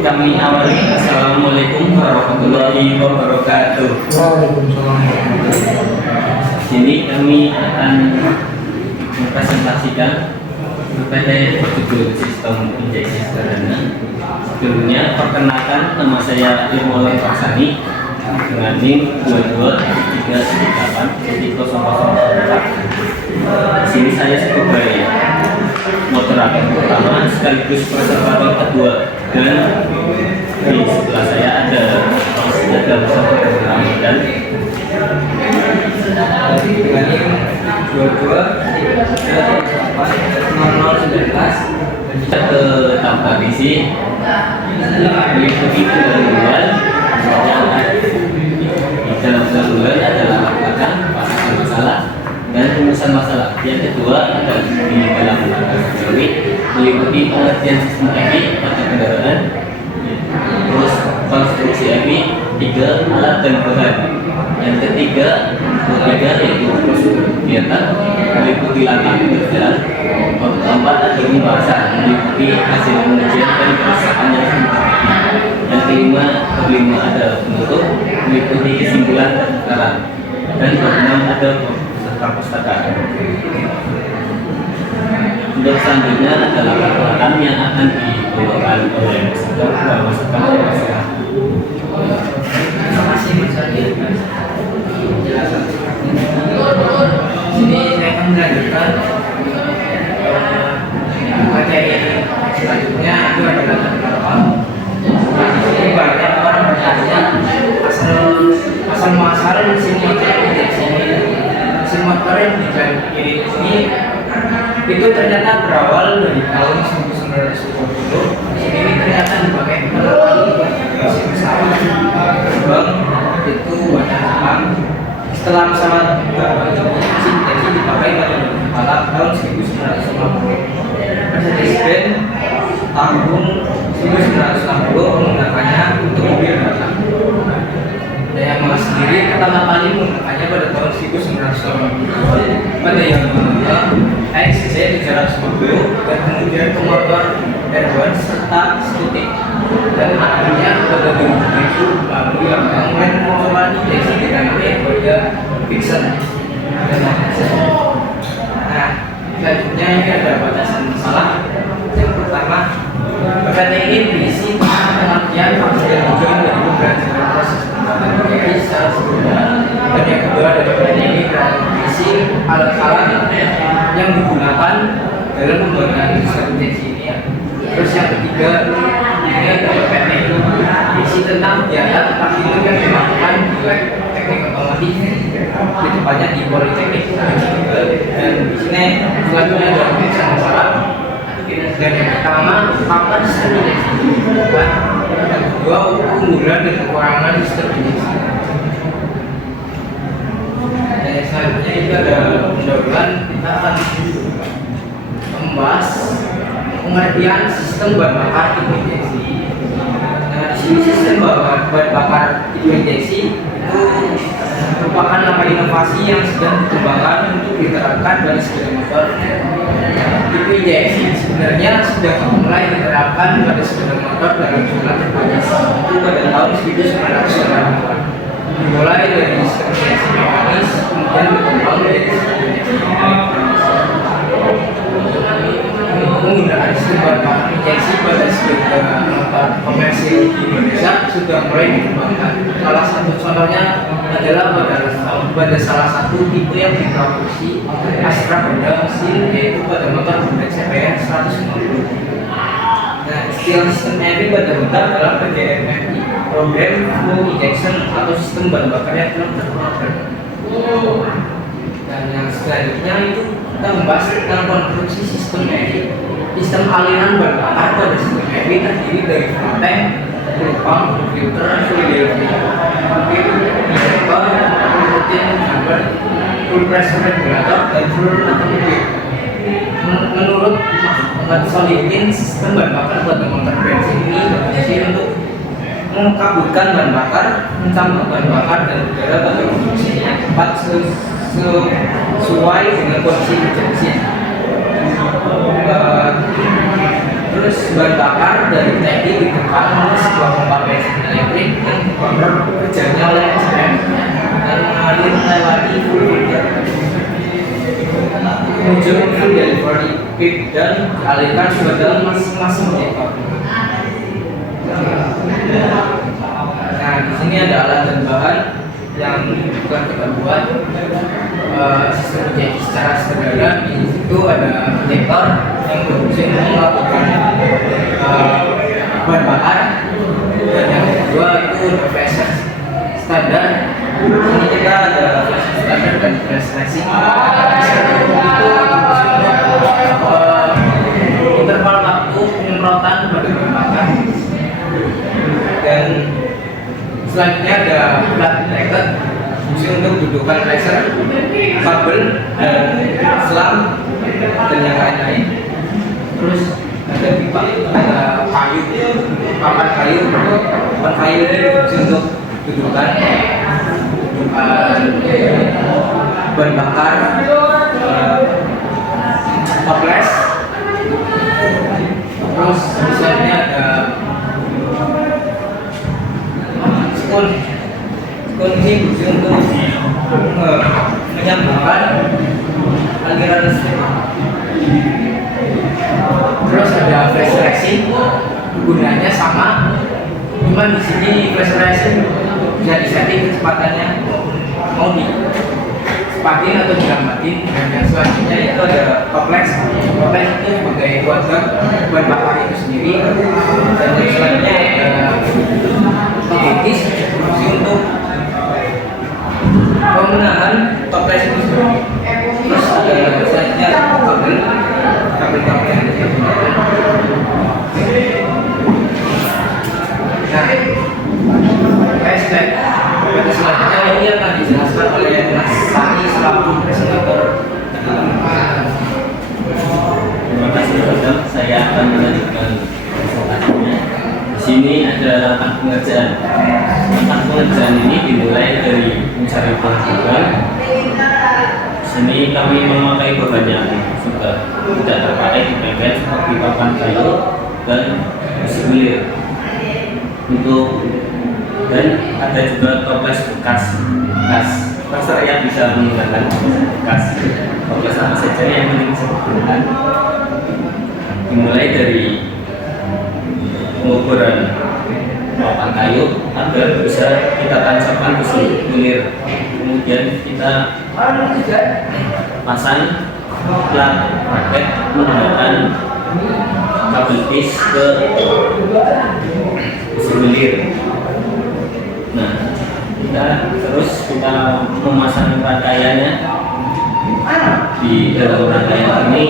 kami awali. Assalamualaikum warahmatullahi wabarakatuh. Waalaikumsalam. Sini kami akan mempresentasikan PT berjudul Sistem Injeksi Sederhana. Sebelumnya perkenalkan, nama saya Irmawan Faksani dengan NIM 22.398.004. Di sini saya sebagai moderator pertama sekaligus presentator kedua, dan di sebelah saya ada bersama Ramadan Dengan NIM 22.398.0019 kita ke tanpa visi mengikuti pendahuluan. Di dalam pendahuluan adalah lakukan pasang masalah dan rumusan masalah. Yang kedua adalah di dalam teori meliputi pengertian sistem EPI pada kendaraan, terus konstruksi EPI, 3 alat dan bahan. Yang ketiga yaitu prosedur kegiatan meliputi langkah pengerjaan. Keempat ada pembahasan meliputi hasil pengujian dan kerusakan yang terjadi. Yang kelima ada penutup meliputi kesimpulan dan keterangan. Dan keenam ada perpustakaan. Untuk selanjutnya adalah peralatan yang akan dibawakan oleh Sektor Pemasukan Masyarakat. Terima kasih Mas Adi penjelasan ini. Saya akan melanjutkan materi selanjutnya, itu adalah tentang ini banyak orang bertanya asal muasal mesin motor injeksi ini. Mesin motor yang dikirim ini itu ternyata berawal dari tahun 1920. Mesin ini ternyata dipakai mesin pesawat terbang itu warna Jepang. Setelah pesawat mesin injeksi dipakai pada tahun 1950. Mercedes-Benz tahun 1960 menggunakannya untuk mobil dagang. Dan Yamaha sendiri pertama kali menggunakannya pada tahun 1980 pada Yamaha XC 350 dan kemudian ke motor R1 serta Scooty, dan akhirnya pada 2007 lalu Yamaha mulai mencoba injeksi ditangani pada Vixen dan nah, selanjutnya ini ada batasan masalah. Yang pertama, PPT ini berisi tentang pengertian maksud dan tujuan dari pembelajaran proses pembuatan EPI secara sederhana. Dan yang kedua, ada PPT ini berisi alat-alat yang digunakan dalam pembuatan sistem injeksi ini. Terus yang ketiga, ini ada PPT ini berisi tentang kegiatan praktikum yang dilakukan di lab teknik otomotif, di tempatnya di Politeknik. Dan di sini selanjutnya ada pemeriksaan masalah. Dan yang pertama, apa sistem injeksi dibutuhkan? Yang kedua, keunggulan dan kekurangan sistem injeksi. Dan yang selanjutnya itu ada pendahuluan. Kita akan membahas pengertian sistem bahan bakar tipe injeksi. Nah, di sini sistem bahan bakar tipe injeksi itu merupakan langkah inovasi yang sedang dikembangkan untuk diterapkan pada sepeda motor. Tipe injeksi sebenarnya sudah mulai diterapkan pada sepeda motor dalam jumlah terbatas itu pada tahun 1990-an. Dimulai dari sistem injeksi mekanis, kemudian berkembang menjadi sistem injeksi elektronis. Penggunaan sistem bahan bakar injeksi pada sepeda motor komersil di Indonesia sudah mulai dikembangkan. Salah satu contohnya adalah pada salah satu tipe yang diproduksi Astra pada mesin, yaitu pada motor Honda CBR 150. Nah, istilah sistem EPI pada motor adalah PDMFI, Program Flow Injection, atau sistem bahan bakar yang belum terprogram. Dan yang selanjutnya itu kita membahas tentang konstruksi sistem EPI. Sistem aliran bahan bakar pada sistem EPI terdiri dari full tank, full pump, filter, Philadelphia, injector, rutin, jumper, full pressure regulator, dan full automatic. Menurut Muhammad Solihin, sistem bahan bakar pada motor bensin ini berfungsi untuk mengkabutkan bahan bakar, mencampur bahan bakar dan udara pada kondisi yang tepat sesuai dengan kondisi bensin. Terus bahan bakar dari tadi ditekan pip dan dialihkan ke dalam masing-masing injektor. Nah, di sini ada alat dan bahan yang bukan kita buat. Sistem injeksi secara sederhana. Di situ ada injektor yang berfungsi untuk melakukan bahan bakar, dan yang kedua itu ada flasher standar. Di sini kita ada flasher standar dan flash racing. Itu interval waktu penyemprotan pada bahan bakar. Dan selanjutnya ada plat bracket, fungsi untuk dudukan flasher, kabel, dan selang, dan yang lain-lain. Terus ada pipa, ada kayu, papan kayu ini fungsi untuk dudukan bahan bakar, toples. Terus misalnya ada spoon ini fungsi untuk menyambungkan aliran listrik. Terus ada flash racing, gunanya sama, cuman di sini flash racing bisa disetting kecepatannya mau dicepatin atau dilambatin. Dan yang selanjutnya itu ada toples. Toples itu sebagai wadah bahan bakar itu sendiri. Dan yang selanjutnya ada togetis, fungsi untuk pemenahan toples itu sendiri. Terus ada selanjutnya kabel yang digunakan. Nah, pada selanjutnya ini akan dijelaskan oleh Mas Sani selaku presentator. Terima kasih Dokter. Saya akan melanjutkan presentasinya. Di sini ada langkah pengerjaan. Langkah pengerjaan ini dimulai dari mencari bahan bakar. Di sini kami memakai bahan yang sudah tidak terpakai di bengkel seperti papan kayu dan besi bulir. Dan ada juga toples bekas. Masyarakat bisa menggunakan bekas toples apa saja yang ingin disebutkan. Dimulai dari pengukuran papan kayu agar bisa kita tancapkan besi bulir. Kemudian kita pasang plat bracket menggunakan kabel pis ke besi bulir. Nah, kita memasang rangkaiannya. Di dalam rangkaian ini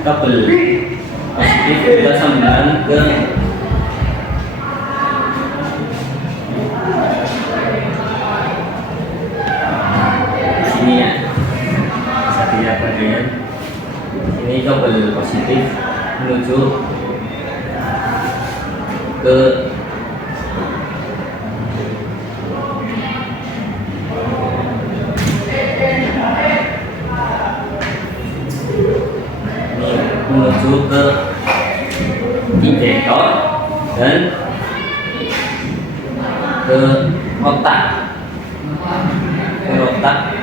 kabel positif kita sambungkan ke sini ya, bisa dilihat bagian ini kabel positif menuju ke injektor dan ke otak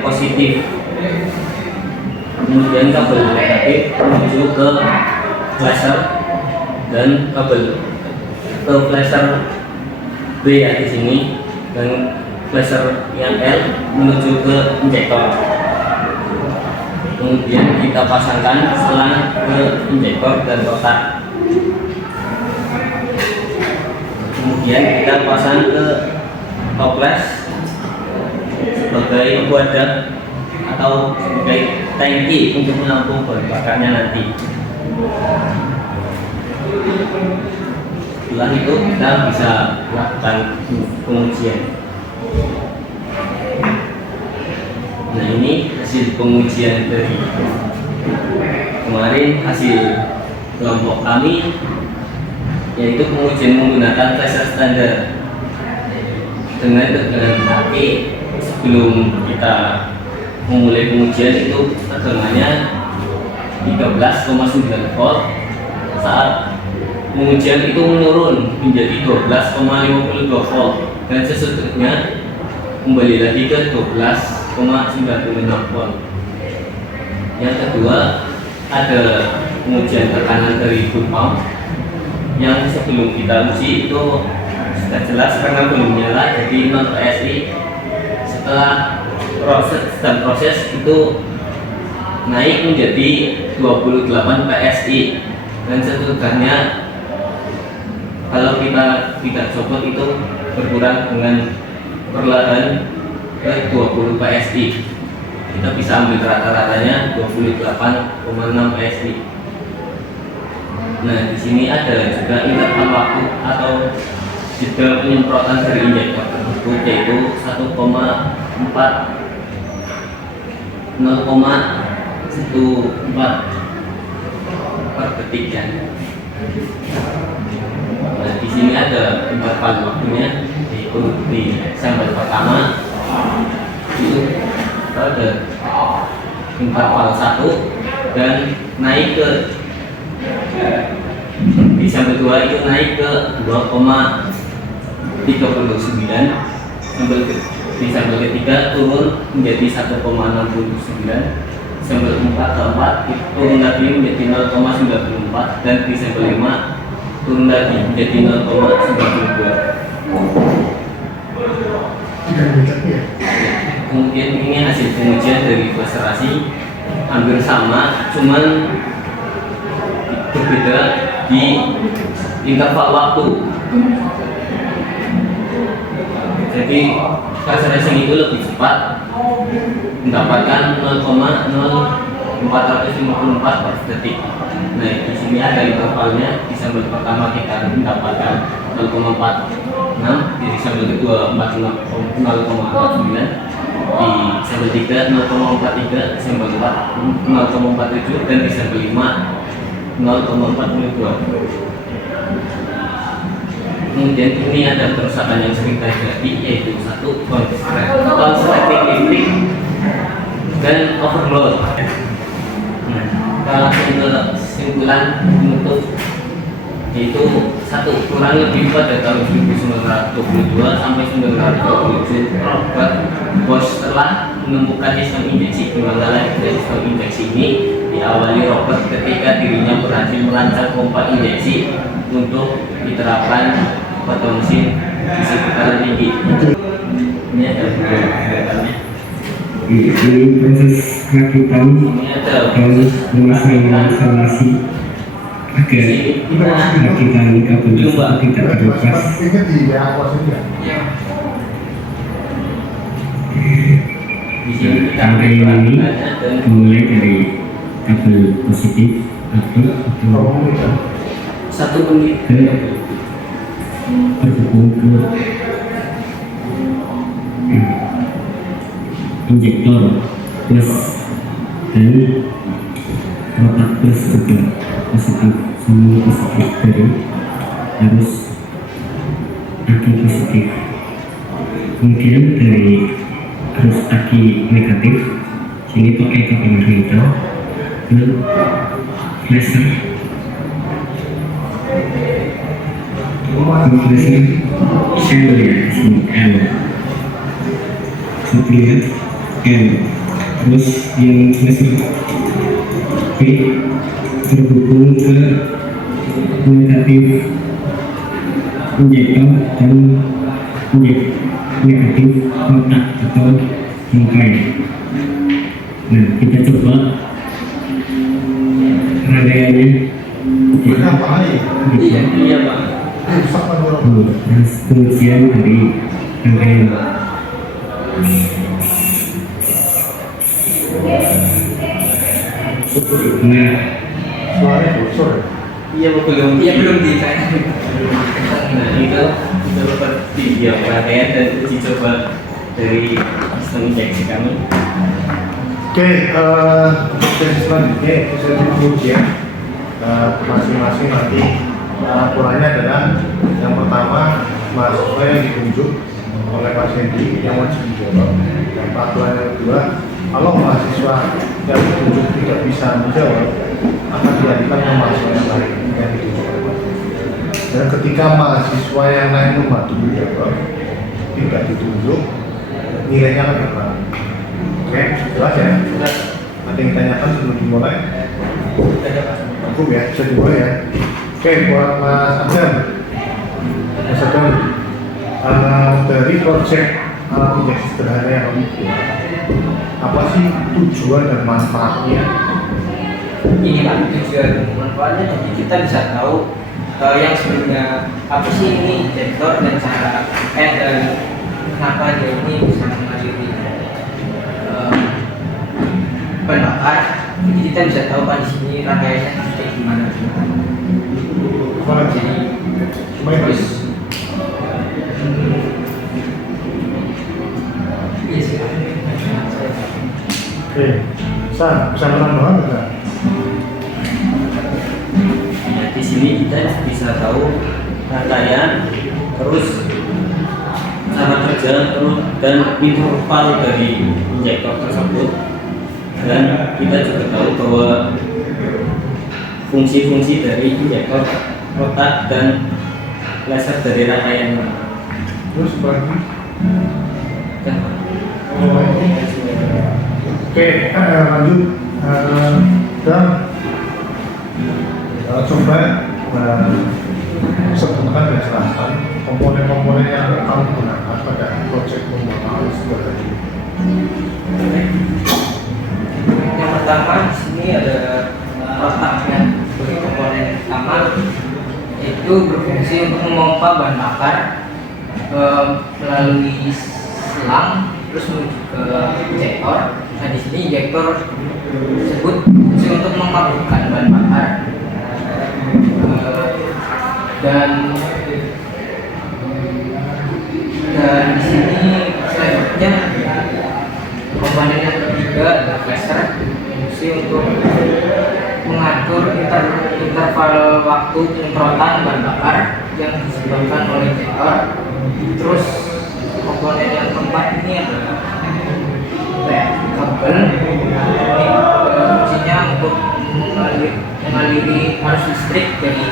positif. Kemudian kabel negatif menuju ke flasher dan kabel ke flasher B ya di sini, dan flasher yang L menuju ke injektor. Kemudian kita pasangkan selang ke injektor dan otak. Kemudian kita pasang ke toples sebagai wadah atau sebagai tangki untuk menampung bahan bakarnya nanti. Setelah itu kita bisa lakukan pengujian. Nah, ini hasil pengujian dari kemarin, hasil kelompok kami, yaitu pengujian menggunakan flasher standar dengan haki. Sebelum kita memulai pengujian itu tegangannya 13,9 volt. Saat pengujian itu menurun menjadi 12,52 volt dan seterusnya kembali lagi ke 12,96 volt. Yang kedua, ada pengujian tekanan dari foot pump yang sebelum kita uji itu sudah jelas karena belum nyala, jadi non PSI. Setelah proses itu naik menjadi 28 PSI, dan sesudahnya kalau kita tidak copot itu berkurang dengan perlahan ke 20 PSI. Kita bisa ambil rata-ratanya 28,6 PSI. Nah, di sini ada juga interval waktu atau jeda penyemprotan dari injektor tersebut, yaitu 0,14 per detik ya. Nah, di sini ada interval waktunya, yaitu di sampel pertama itu ada interval 1 dan naik ke di sampel 2 itu naik ke 2,39, di sampel ketiga turun menjadi 1,69, sampel 4 itu turun lagi menjadi 0,94, dan di sampel 5 turun lagi menjadi 0,92. Kemudian ini hasil pengujian dari fluorescensi hampir sama, cuman berbeda di interval waktu. Jadi fluorescensi itu lebih cepat, mendapatkan 0,0454 per detik. Nah, di sini ada intervalnya. Di sampel pertama kita mendapatkan 0,46, di sampel kedua 0,49, di sampel 3 0,43, sampel 4 0,47, dan di sampel 5 0,42. Kemudian ini ada kerusakan yang sering terjadi, yaitu satu konsleting listrik dan overload. Kita langsung ke kesimpulan penutup, yaitu satu, kurang lebih pada tahun 1922 sampai 1927 Robert Bosch telah menemukan sistem injeksi. Kemanggalan sistem injeksi ini diawali Robert ketika dirinya berhasil merancang pompa injeksi untuk diterapkan pada mesin isi tekanan tinggi. Ini ada gerakannya. Ini proses rakitan dan pemasangan instalasi agar rakitan kabel tersebut tidak terlepas. Rangkaian ini dimulai dari kabel positif atau Satu menit terhubung ke injektor plus dan kotak plus juga positif, semua positif dari harus aki positif. Kemudian dari harus aki negatif, sini pakai kabel magneto ke flasher. Flasher L ya, sini L. Saya lihat L, terus yang flasher B terhubung ke negatif injektor dan negatif kotak atau bingkai. Nah, kita coba rangkaiannya. Berapa hari? Iya Pak. Pengujian dari rangkaian. Nah, Suaranya bocor. Iya belum. Iya belum ditanya. Nah, itu seperti video rangkaian dan uji coba dari sistem injeksi kami. Oke, untuk sesi selanjutnya itu sesi pengujian. Masing-masing nanti aturannya adalah yang pertama mahasiswa yang ditunjuk oleh Pak Sendi yang wajib menjawab. Dan aturan yang kedua, kalau mahasiswa yang ditunjuk tidak bisa menjawab, akan dialihkan ke mahasiswa yang lain yang ditunjuk oleh Pak Sendi. Dan ketika mahasiswa yang lain membantu menjawab tidak ditunjuk, nilainya akan berkurang. Oke, jelas ya? Ada yang ditanyakan sebelum dimulai? Ada Pak. Cukup ya, bisa dimulai ya. Oke, buat Mas Adam. Mas Adam, dari proyek alat injeksi sederhana yang kamu buat, apa sih tujuan dan manfaatnya? Ini Pak, tujuan manfaatnya jadi kita bisa tahu yang sebenarnya apa sih ini injektor dan cara dan kenapa dia ini bisa mengaliri bahan bakar. Jadi kita bisa tahu kan di sini rangkaiannya kayak gimana. Apa lagi? Jadi Main terus terus. iya sih Pak. Oke, bisa menambahkan nggak? Ya, di sini kita bisa tahu rangkaian, terus cara kerja, terus dan interval dari injektor tersebut, dan kita juga tahu bahwa fungsi-fungsi dari injektor, kotak dan laser dari rangkaian. Terus apa lagi? Kan, Oke, lanjut. Dan coba sebutkan dan jelaskan komponen-komponen yang kamu gunakan pada proyek pembuatan alat sederhana ini. Yang pertama di sini ada kotaknya. Sebagai komponen pertama itu berfungsi untuk memompa bahan bakar melalui selang terus menuju ke injektor. Nah di sini injektor tersebut berfungsi untuk memabukkan bahan bakar dan di sini selanjutnya komponen yang ketiga adalah laser berfungsi untuk mengatur interval waktu penyemprotan bahan bakar yang disebabkan oleh injektor. Terus komponen yang keempat ini adalah kabel. Ini fungsinya untuk mengaliri arus listrik dari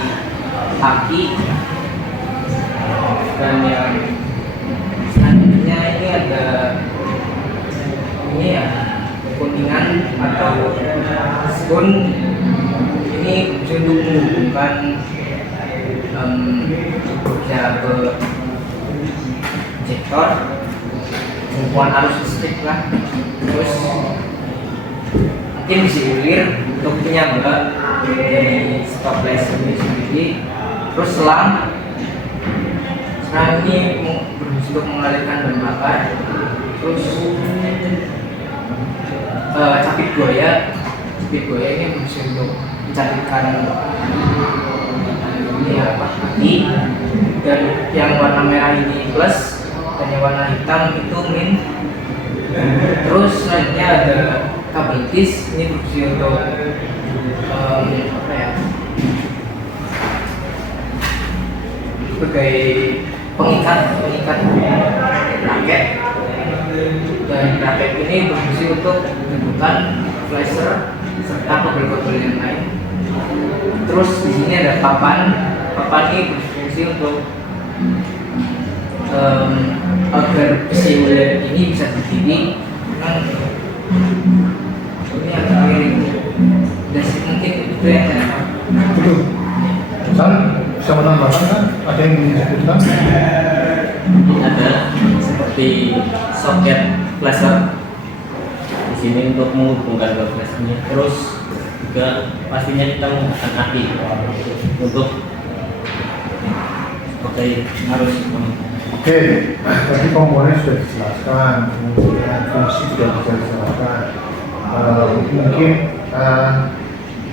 aki. Dan yang selanjutnya ini ada ini ya kuningan atau spoon. Ini untuk menghubungkan bekerja ke injektor, pengumpulan arus listrik lah. Terus mungkin bisa hilir untuk penyangga dari stop laser ini sendiri. Terus selang ini berfungsi untuk mengalirkan bahan bakar. Terus capit buaya ini berfungsi untuk mencarikan ini apa kaki, dan yang warna merah ini plus dan yang warna hitam itu min. Terus selanjutnya ada kabel tis, ini berfungsi untuk apa ya, sebagai pengikat raket, dan raket ini berfungsi untuk menentukan flasher serta kabel-kabel yang lain. Terus di sini ada papan ini berfungsi untuk agar besi uler ini bisa berdiri. Ini agak miring. Dan mungkin itu yang saya tahu. Betul. San, bisa menambahkan kan? Ada yang ingin disebutkan? ini ada seperti soket flasher di sini untuk menghubungkan ke flashernya. Terus juga pastinya kita menggunakan aki untuk sebagai arus. Oke, tadi komponen sudah dijelaskan, kemudian fungsi sudah bisa dijelaskan. Mungkin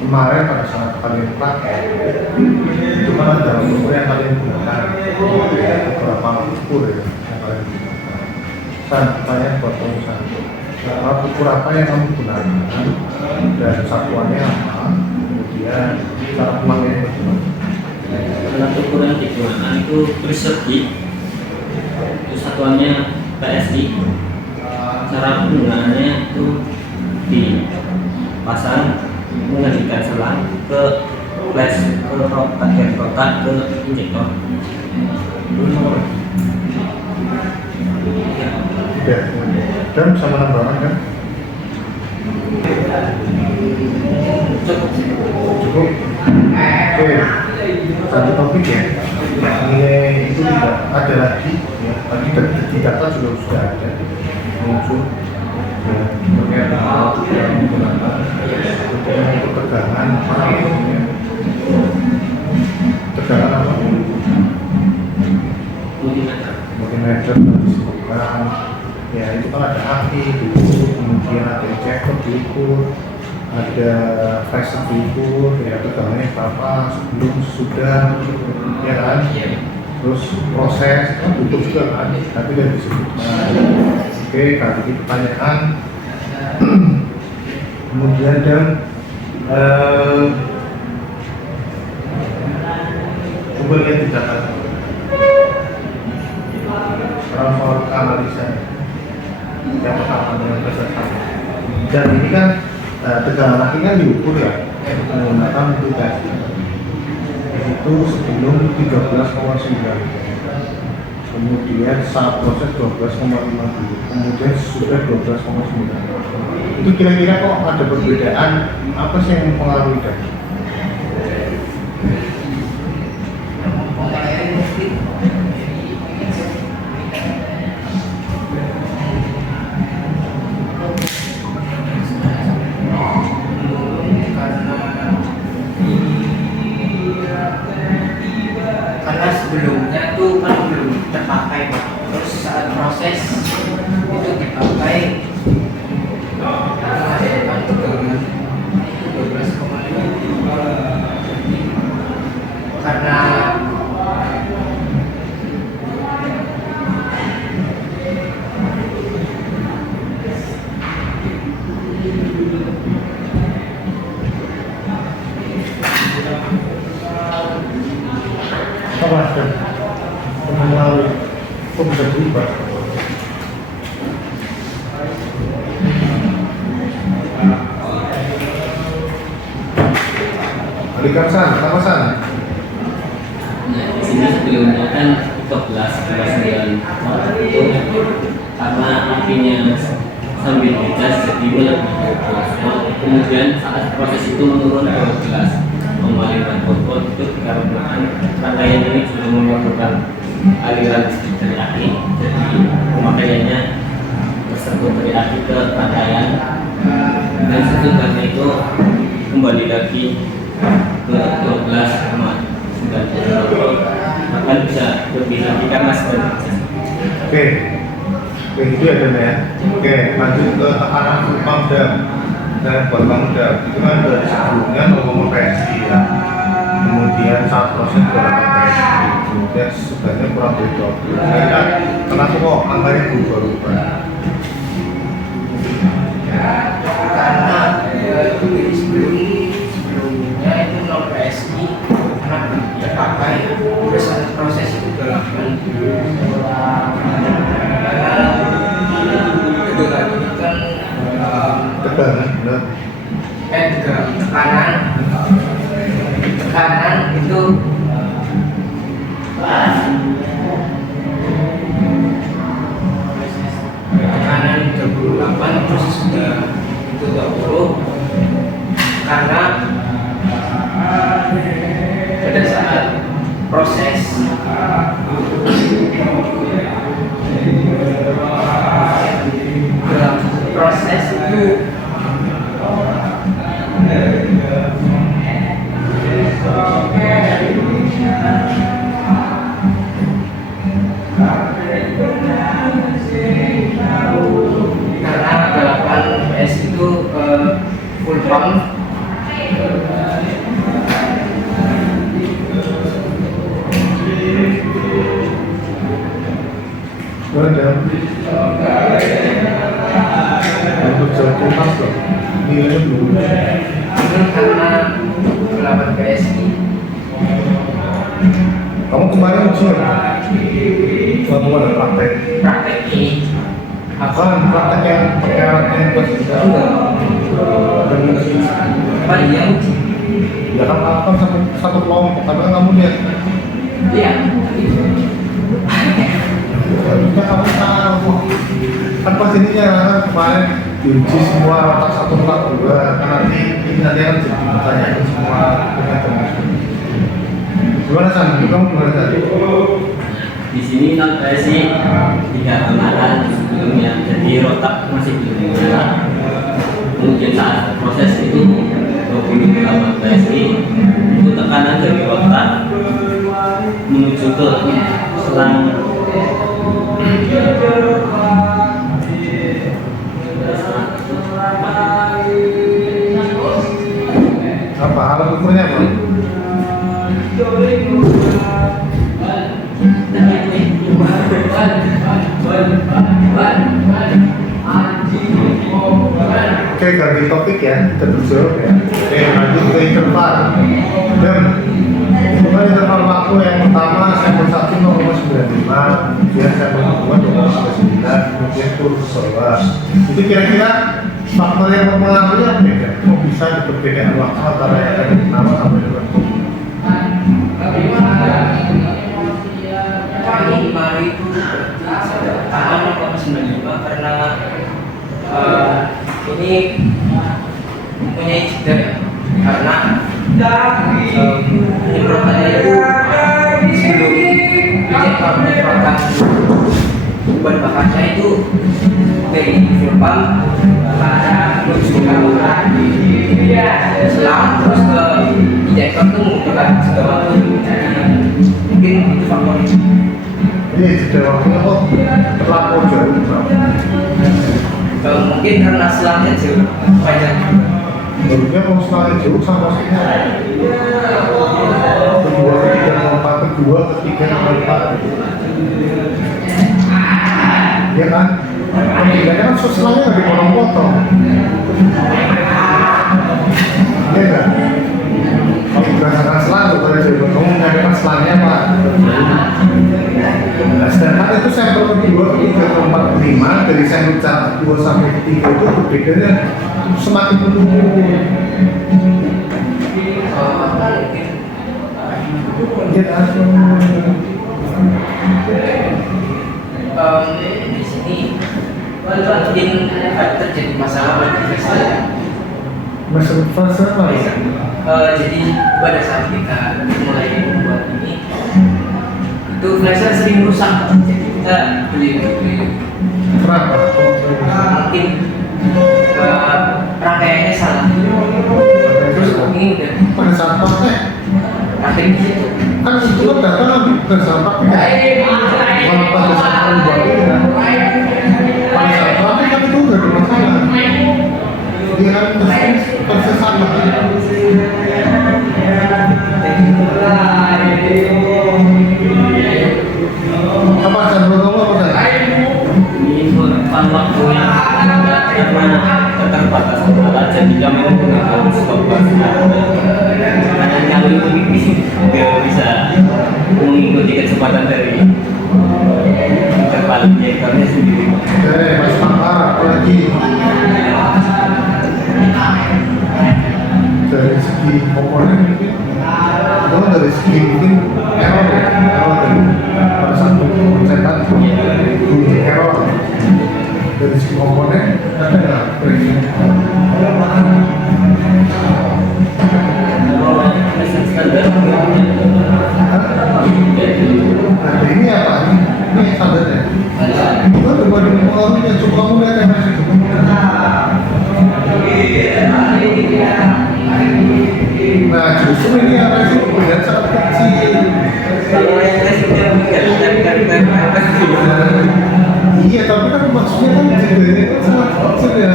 kemarin pada saat kalian praktek, itu kan ada ukur yang kalian gunakan, beberapa ukur ya, yang kalian gunakan. Pertanyaan buat kamu satu, ukur apa yang kamu gunakan dan satuannya apa, kemudian cara pemakaiannya bagaimana? Alat ukur yang digunakan itu persegi, itu satuannya PSI. Cara penggunaannya itu dipasang mengalirkan selang ke flash, ke bagian kotak, ke injektor. Oke, dan bisa menambahkan kan? Cukup. ada lagi ya, tadi di data juga sudah ada muncul ya, terkait yang menggunakan untuk mengukur tegangan apa namanya, tegangan apa multimeter disebutkan ya, itu kan ada aki diukur, kemudian ada injektor diukur, ada pressure diukur ya, tegangannya berapa sebelum sudah ya kan, terus proses kan butuh juga kan, tapi tidak disebutkan. Oke, kali ini pertanyaan kemudian dan coba lihat di data transfer analisa yang pertama dengan berdasarkan, dan ini kan tegangan aki kan diukur ya menggunakan multitest itu sebelum 13,9, kemudian saat proses 12,5, kemudian sudah 12,9. Itu kira-kira kok ada perbedaan apa sih yang mempengaruhi tadi? Karena sebelumnya tuh kan belum terpakai, terus saat proses itu dipakai menghasilkan tegangan 12,5 karena Apa ada mempengaruhi kok bisa berubah? Balikan sana, sama sana. Nah, di sini sebelumnya kan 14,9 itu karena apinya sambil dicas jadi melebihi 12 kemudian saat proses itu menurun ke 12,5 volt itu dikarenakan rangkaian ini sudah memerlukan aliran listrik dari aki, jadi pemakaiannya tersebut dari aki ke rangkaian, dan sesudahnya itu kembali lagi ke 12,9 volt, bahkan bisa lebih lagi karena sudah dicas. Oke, itu ada ya. Oke, lanjut ke tekanan full pump dam dan buat pump dam. Itu kan dari sebelumnya 0,0 PSI ya. Kemudian saat proses berapa PSI, kemudian sebenarnya kurang dari 20. Nah, kenapa kok angkanya berubah-ubah? karena sebelumnya itu 0 PSI karena belum dipakai, terus saat proses itu dilakukan karena kebetulan ini kan Tegangan, benar. tekanan itu tekanan 38 terus sudah itu 20 karena pada saat proses itu karena 8 PS itu full pump Ada untuk jalan tuntas loh, nilainya belum. itu karena 8 PSI. Kamu kemarin ujian? Kamu ada praktek? Praktek ini Apaan praktek yang pakai alat yang pas kita udah uji? apa dia uji? Ya kan kan satu kelompok, tapi kan kamu lihat Iya. harusnya kamu tahu kan pas ini ya kemarin diuji semua otak satu otak dua, kan nanti ini nanti kan jadi pertanyaan semua dengan termasuk. Gimana San? Kamu gimana tadi? di sini non PSI dikarenakan sebelumnya jadi rotak masih belum menyala. Mungkin saat proses itu 28 PSI itu tekanan dari rotak menuju ke selang Apa alat ukurnya apa? Oke, ganti topik ya, kita terjawab ya. Oke, lanjut ke interval. Dan itu kan interval waktu yang pertama sampel 1 0,95, kemudian sampel kedua 2,9, kemudian turun ke bawah. Itu kira-kira faktor yang mempengaruhi apa ya? Kok bisa ada perbedaan waktu antara yang ada di pertama sampai kedua? Mari itu tahan 0,95 karena ini mempunyai jeda ya. Karena penyemprotannya itu sebelum menyemprotkan bahan bakarnya itu dari pipa menuju ke selang terus ke injektor itu menggunakan segala mungkin itu faktornya. Ini jeda waktunya kok terlalu jauh, Bang. Mungkin karena selangnya jauh panjang. Barunya kalau selangnya jauh sama maksudnya kedua, ketiga, keempat, kedua, ketiga, keempat. Ya kan? Pembedanya kan selangnya nggak dipotong-potong. Iya nggak? Kalau berdasarkan selang, kalau saya kamu menyatakan selangnya apa? Nah, sedangkan itu sampel kedua, ketiga, keempat, kelima dari sampel 2 sampai 3 itu berbedanya semakin menurun. Iya kan? Di sini mungkin ada terjadi masalah pada flash. Masalah fase apa? Jadi pada saat kita mulai membuat ini itu flasher sering rusak, jadi kita beli Kenapa? mungkin rangkaiannya salah. Terus ini udah Pada saat pakai pakai di situ. kan itu kan data pada saat pakai bukan pada saat membuat ini kan. Pada saat pakai kan itu udah ada masalah. Dia kan tersesat lah. Apa sampel kamu apa tadi? ini merupakan waktu yang karena keterbatasan alat jadi kami menggunakan stop karena kami tidak bisa mengikuti kecepatan dari interval injektornya sendiri. Mas Pakar, apalagi dari segi komponen mungkin itu dari segi mungkin error ya, error dari pada saat pencetak error dari segi komponen ada nggak breakdown? Standar Nah, ini apa? Ini standarnya. Itu berbanding pengaruhnya, coba kamu lihat yang masih itu. Nah, justru ini yang masih perbedaan sangat kecil. kalau yang resipnya Iya, tapi kan maksudnya kan jedanya kan sangat kecil ya,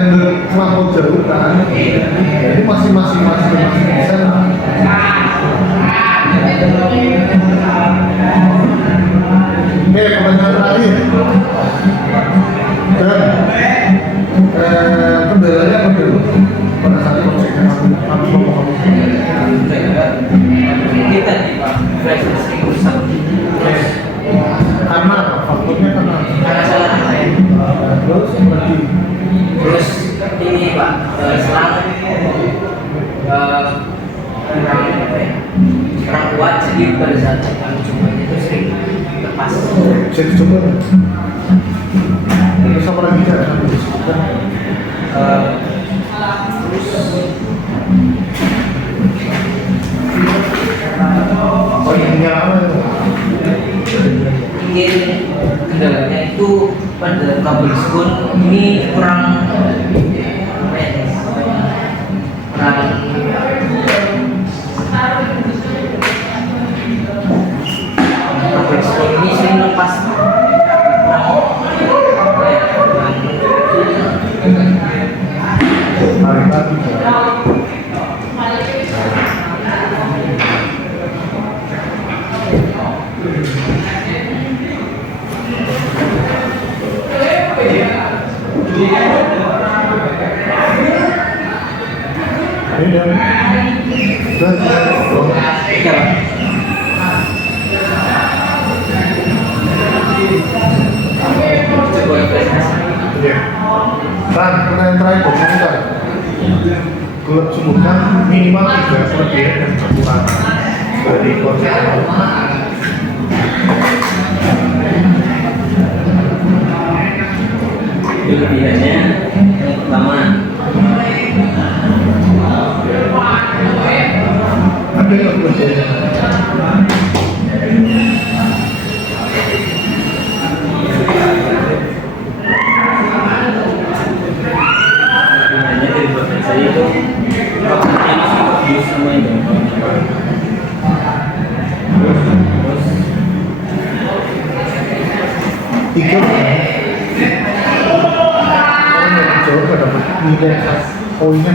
terlalu jauh kan. Jadi masih bisa lah. Oke, pertanyaan terakhir. Dan kendalanya apa dulu pada saat konsepnya kamu ngomong Kita di flasher sering rusak. karena apa? Faktornya Karena salah rangkaian. terus berarti Terus ini Pak, selang kurang apa ya? Kurang kuat, jadi pada saat kami coba itu sering lepas. bisa dicoba nggak? Terus apa lagi kan? Sampai disebutkan. Oh iya, Tinggal apa itu? mungkin kendalanya itu pada kabel spoon ini kurang apa ya, kurang kabel spoon ini sering lepas, Tarik lagi. Ini dan ya. Dan pertanyaan terakhir buat kita. Klub sebutkan minimal 3 kelebihan dan kekurangan dari konsep. Kelebihannya yang pertama, Ada yang kelebihannya? kelebihannya dari buatan saya itu prosesnya masih bagus sama itu. Terus Tiga jauh gak dapat nilai poinnya.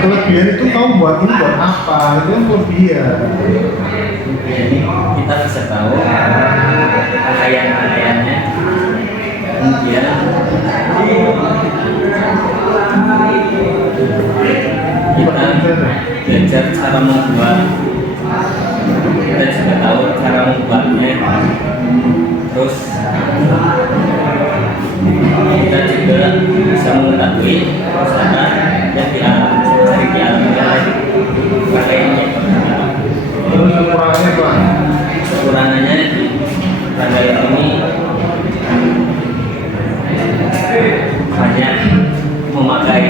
Kelebihan itu kamu buat ini buat apa? Itu kan kelebihan. jadi kita bisa tahu kekayaan-kekayaannya, kemudian kita belajar cara membuat, kita juga tahu cara membuatnya, terus kita juga bisa mengetahui perusahaan yang cari di alam yang lain pakaiannya. Terus kekurangannya apa? Kekurangannya rangkaian ini banyak memakai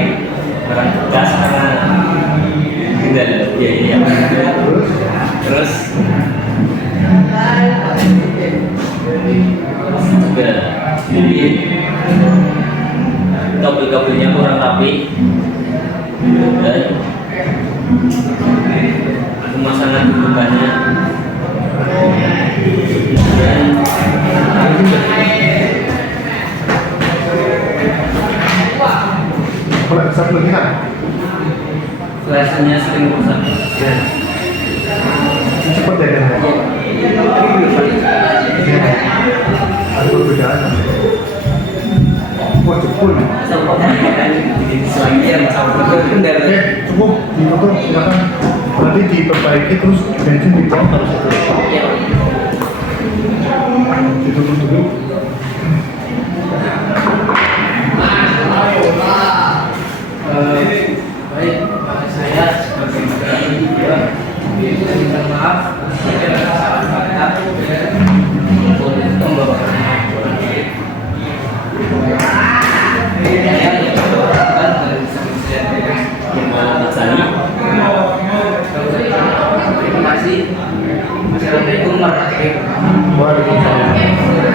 barang bekas karena kendala biaya yang ada. Terus juga jadi kabel-kabelnya kurang rapi dan pemasangan dudukannya dan Kalau satu lagi kan? flash-nya sering rusak. Ya. Cepat ya kan? Ada perbedaan. Wah cepet. Oke, cukup ditutup silakan. Nanti diperbaiki terus bensin dibuang harus ditutup dulu. baik, saya sebagai juga minta maaf untuk membawakan terima kasih. Assalamualaikum warahmatullahi wabarakatuh. Waalaikumsalam.